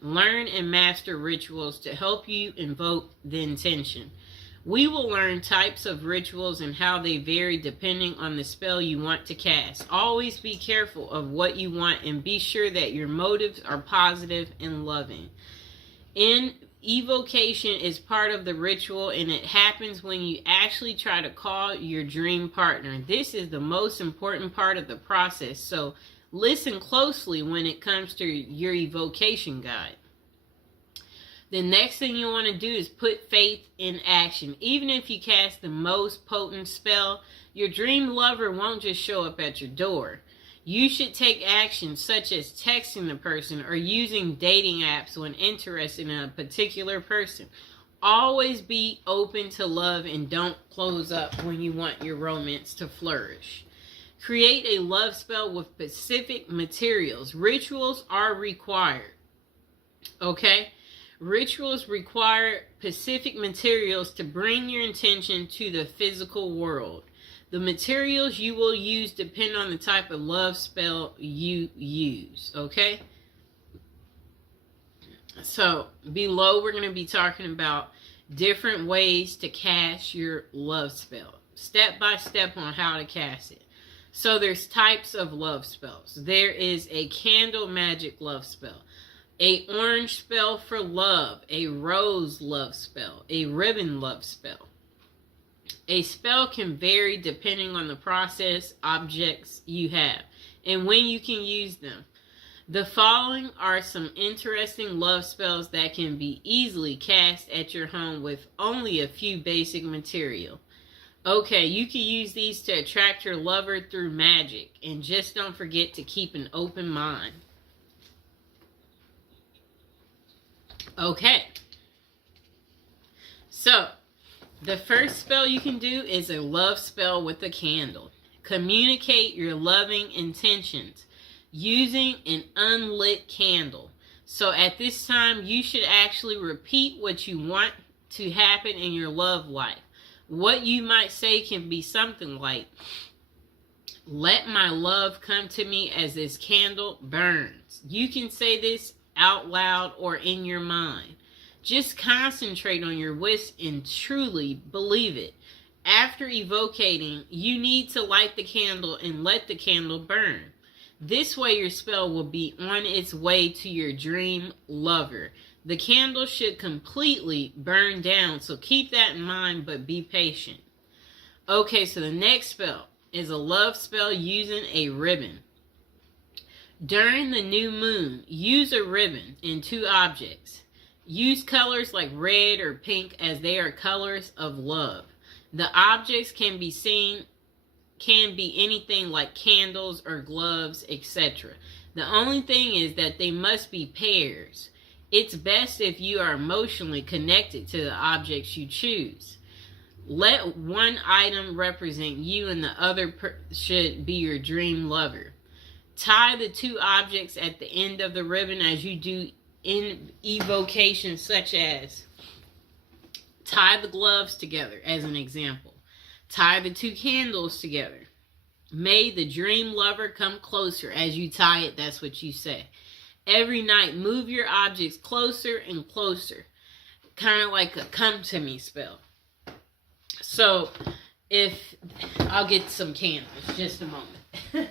Learn and master rituals to help you invoke the intention. We will learn types of rituals and how they vary depending on the spell you want to cast. Always be careful of what you want and be sure that your motives are positive and loving. Evocation is part of the ritual, and it happens when you actually try to call your dream partner. This is the most important part of the process, so listen closely when it comes to your evocation guide. The next thing you want to do is put faith in action. Even if you cast the most potent spell, your dream lover won't just show up at your door. You should take action such as texting the person or using dating apps when interested in a particular person. Always be open to love and don't close up when you want your romance to flourish. Create a love spell with specific materials. Rituals are required. Okay? Rituals require specific materials to bring your intention to the physical world. The materials you will use depend on the type of love spell you use, okay? So, below we're going to be talking about different ways to cast your love spell. Step by step on how to cast it. So, there's types of love spells. There is a candle magic love spell. A orange spell for love, a rose love spell, a ribbon love spell. A spell can vary depending on the process, objects you have, and when you can use them. The following are some interesting love spells that can be easily cast at your home with only a few basic material. Okay, you can use these to attract your lover through magic, and just don't forget to keep an open mind. Okay, so the first spell you can do is a love spell with a candle. Communicate your loving intentions using an unlit candle. So at this time, you should actually repeat what you want to happen in your love life. What you might say can be something like, "Let my love come to me as this candle burns." You can say this out loud or in your mind. Just concentrate on your wish and truly believe it. After evocating, you need to light the candle and let the candle burn. This way your spell will be on its way to your dream lover. The candle should completely burn down, so keep that in mind, but be patient. Okay, so the next spell is a love spell using a ribbon. During the new moon, use a ribbon in 2 objects. Use colors like red or pink as they are colors of love. The objects can be anything like candles or gloves, etc. The only thing is that they must be pairs. It's best if you are emotionally connected to the objects you choose. Let one item represent you and the other should be your dream lover. Tie the 2 objects at the end of the ribbon as you do in evocation, such as tie the gloves together as an example. Tie the 2 candles together. May the dream lover come closer. As you tie it, that's what you say. Every night, move your objects closer and closer. Kind of like a come to me spell. So, I'll get some candles, just a moment.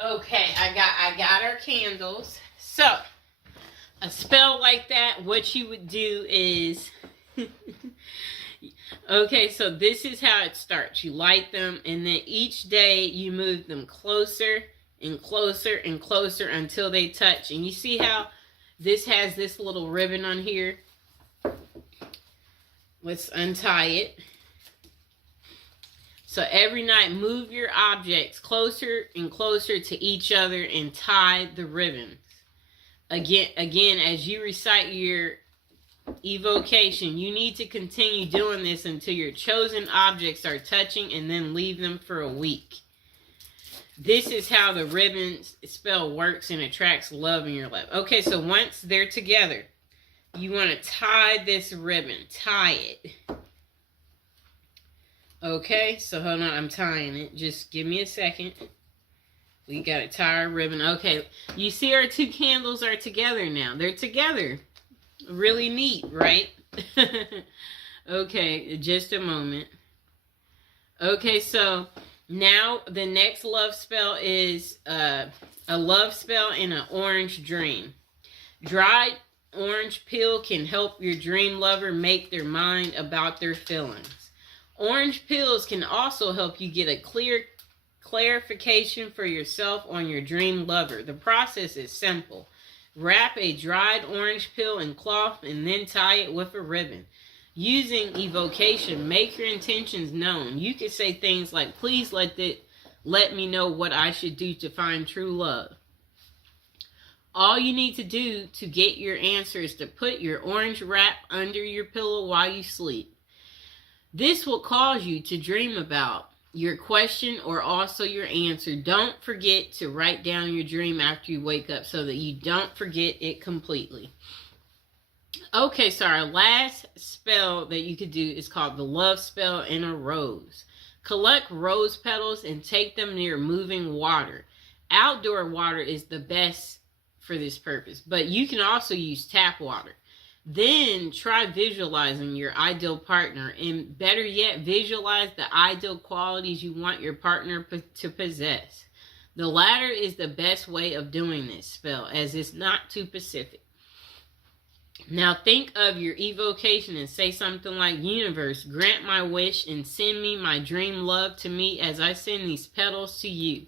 Okay, I got our candles. So, a spell like that, what you would do is, okay, so this is how it starts. You light them, and then each day you move them closer and closer and closer until they touch. And you see how this has this little ribbon on here? Let's untie it. So every night, move your objects closer and closer to each other and tie the ribbons. Again, as you recite your evocation, you need to continue doing this until your chosen objects are touching, and then leave them for a week. This is how the ribbon spell works and attracts love in your life. Okay, so once they're together, you want to tie this ribbon. Tie it. Okay, so hold on, I'm tying it. Just give me a second. We got to tie our ribbon. Okay, you see our two candles are together now. They're together. Really neat, right? Okay, just a moment. Okay, so now the next love spell is a love spell in an orange dream. Dried orange peel can help your dream lover make their mind about their feelings. Orange peels can also help you get a clear clarification for yourself on your dream lover. The process is simple. Wrap a dried orange peel in cloth and then tie it with a ribbon. Using evocation, make your intentions known. You can say things like, please let me know what I should do to find true love. All you need to do to get your answer is to put your orange wrap under your pillow while you sleep. This will cause you to dream about your question or also your answer. Don't forget to write down your dream after you wake up so that you don't forget it completely. Okay, so our last spell that you could do is called the love spell in a rose. Collect rose petals and take them near moving water. Outdoor water is the best for this purpose, but you can also use tap water. Then try visualizing your ideal partner, and better yet, visualize the ideal qualities you want your partner to possess. The latter is the best way of doing this spell, as it's not too specific. Now think of your evocation and say something like, universe, grant my wish and send me my dream love to me as I send these petals to you.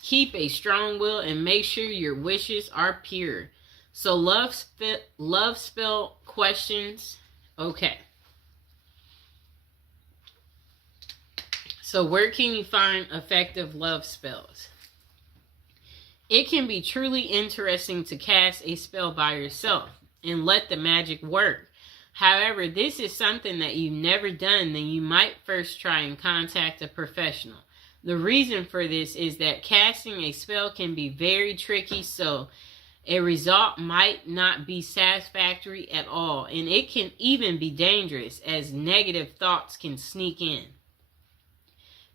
Keep a strong will and make sure your wishes are pure. So love spell questions. Okay. So where can you find effective love spells? It can be truly interesting to cast a spell by yourself and let the magic work. However, this is something that you've never done, then you might first try and contact a professional. The reason for this is that casting a spell can be very tricky, so a result might not be satisfactory at all, and it can even be dangerous as negative thoughts can sneak in.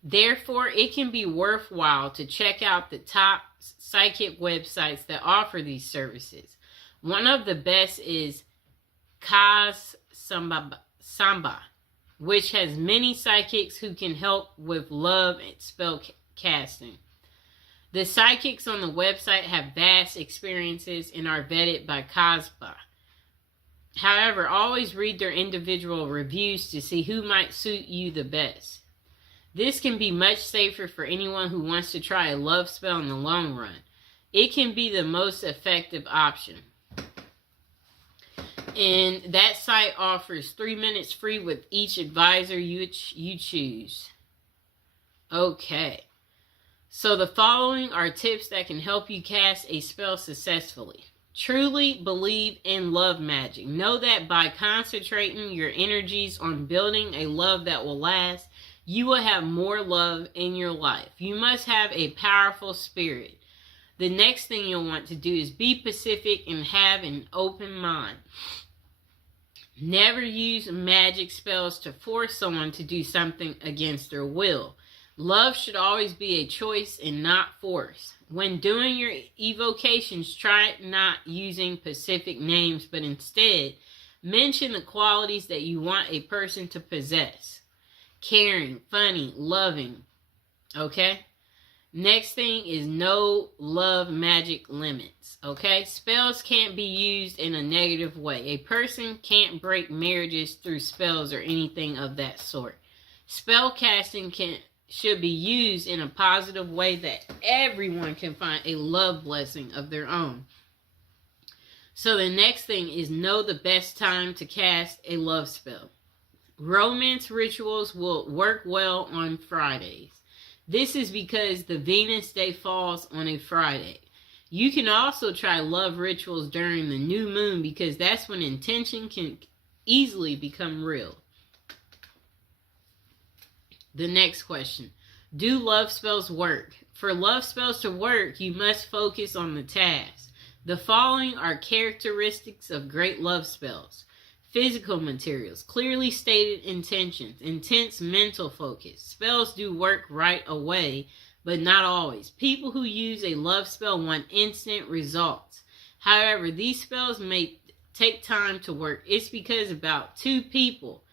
Therefore, it can be worthwhile to check out the top psychic websites that offer these services. One of the best is Kaz Samba, which has many psychics who can help with love and spell casting. The psychics on the website have vast experiences and are vetted by Kazba. However, always read their individual reviews to see who might suit you the best. This can be much safer for anyone who wants to try a love spell in the long run. It can be the most effective option. And that site offers 3 minutes free with each advisor you choose. Okay. So the following are tips that can help you cast a spell successfully. Truly believe in love magic. Know that by concentrating your energies on building a love that will last, you will have more love in your life. You must have a powerful spirit. The next thing you'll want to do is be pacific and have an open mind. Never use magic spells to force someone to do something against their will. Love should always be a choice and not force. When doing your evocations, try not using specific names, but instead mention the qualities that you want a person to possess. Caring, funny, loving. Okay? Next thing is no love magic limits. Okay? Spells can't be used in a negative way. A person can't break marriages through spells or anything of that sort. Spell casting should be used in a positive way that everyone can find a love blessing of their own. So the next thing is know the best time to cast a love spell. Romance rituals will work well on Fridays. This is because the Venus day falls on a Friday. You can also try love rituals during the new moon because that's when intention can easily become real. The next question. Do love spells work? For love spells to work, you must focus on the task. The following are characteristics of great love spells. Physical materials, clearly stated intentions, intense mental focus. Spells do work right away, but not always. People who use a love spell want instant results. However, these spells may take time to work. It's because about 2 people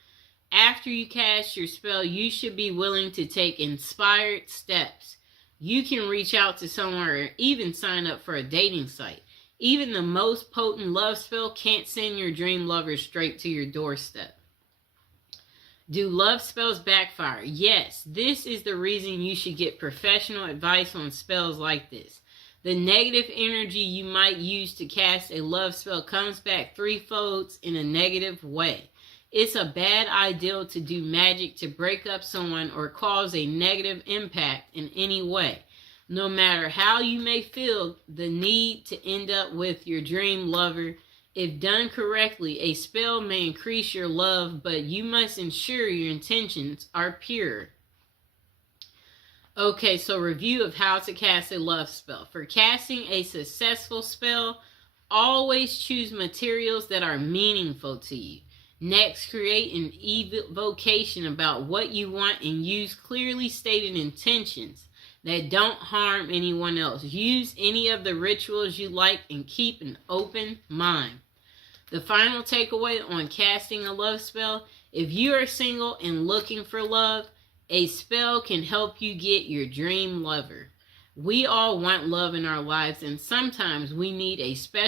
after you cast your spell, you should be willing to take inspired steps. You can reach out to someone or even sign up for a dating site. Even the most potent love spell can't send your dream lover straight to your doorstep. Do love spells backfire? Yes, this is the reason you should get professional advice on spells like this. The negative energy you might use to cast a love spell comes back threefold in a negative way. It's a bad idea to do magic to break up someone or cause a negative impact in any way. No matter how you may feel the need to end up with your dream lover, if done correctly, a spell may increase your love, but you must ensure your intentions are pure. Okay, so review of how to cast a love spell. For casting a successful spell, always choose materials that are meaningful to you. Next, create an evocation about what you want and use clearly stated intentions that don't harm anyone else. Use any of the rituals you like and keep an open mind. The final takeaway on casting a love spell: if you are single and looking for love, a spell can help you get your dream lover. We all want love in our lives, and sometimes we need a special